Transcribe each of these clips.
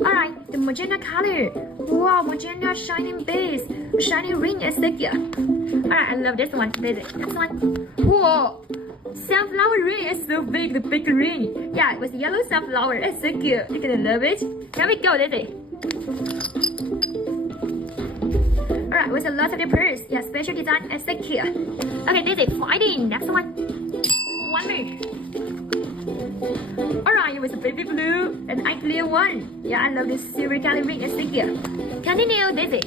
Alright, the magenta color. Wow, magenta shining base, shining ring is so cute. Alright, I love this one. This one. Whoa, sunflower ring is so big, the big ring. Yeah, it was yellow sunflower. It's so cute. You're gonna love it. Here we go, Daisy. Alright, with a lot of the pearls. Yeah, special design. It's so cute. Okay, Daisy, fighting. Next one. One more. Alright, it was a baby blue and eye clear one. Yeah, I love this silver color ring. It's so cute. Continue, Daisy.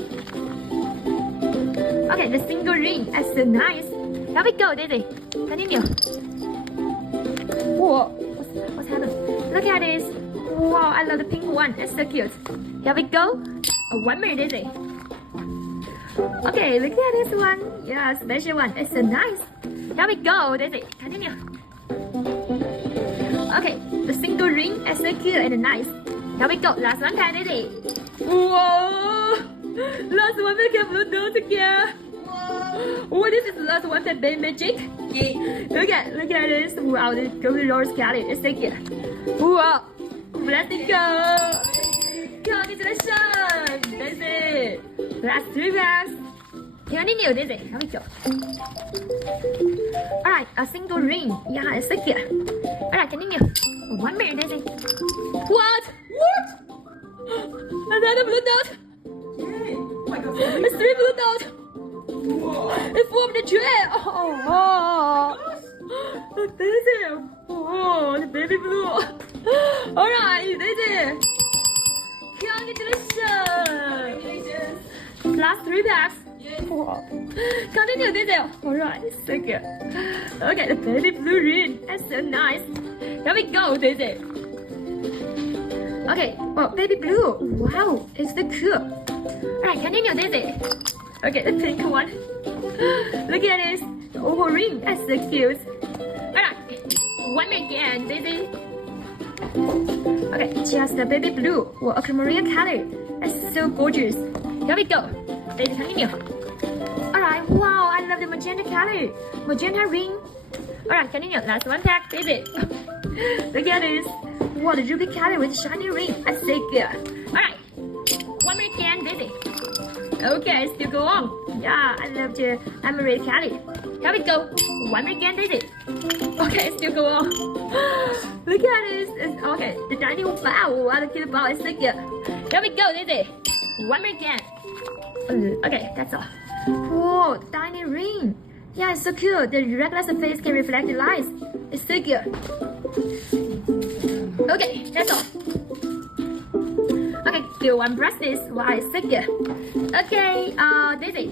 Okay, the single ring. It's so nice. Here we go, Daisy. Continue. Whoa, what's happening? Look at this. Wow, I love the pink one. It's so cute. Here we go. One more, Daisy. Okay, look at this one. Yeah, special one. It's so nice. Here we go, Daisy. Continue. Okay, the single ring is so cute and nice. Here we go. Last one time, Daisy. Whoa! Last one make a blue dot again. Oh, this is the last one that made magic. Yeah. Look at this. Wow, the golden rose color. It's so cute. Wow. Let's go. Congratulations, Daisy. Last 3 bags. Continue, Daisy. Here we go. Alright, a single ring. Yeah, it's so cute. Alright, continue. One more, Daisy. What? Another blue dot. Yay! Oh my God! It's 3 blue dots. Whoa! It formed a tree. Oh. Daisy. Oh, the baby blue. Alright, Daisy. Congratulations. Last 3 bags. Wow. Continue, Daisy. Alright, so good. Okay, the baby blue ring. That's so nice. Here we go, Daisy. Okay, oh, baby blue. Wow, it's so cool. Alright, continue, Daisy. Okay, the pink one. Look at this. Oh, ring. That's so cute. Alright, one more again, Daisy. Okay, just the baby blue or aquamarine color. That's so gorgeous. Here we go. Daisy, continue. Alright, wow, I love the magenta color. Magenta ring. Alright, continue. Last one pack, Daisy. Look at this. Wow, the ruby color with shiny ring. That's so good. Alright, one more again, Daisy. Okay, still go on. Yeah, I love the emerald color. Here we go. One more again, Daisy. Okay, still go on. Look at this. Okay, the tiny bow. Wow, the cute bow is so good. Here we go, Daisy. One more again. Okay, that's all. Whoa, tiny ring. Yeah, it's so cute. The regular surface can reflect the lights. It's so good. Okay, that's all. Okay, do one brush this. Wow, it's so good. Okay, Daisy.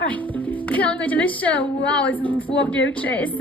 Alright. Congratulations. Wow, it's full of new tricks.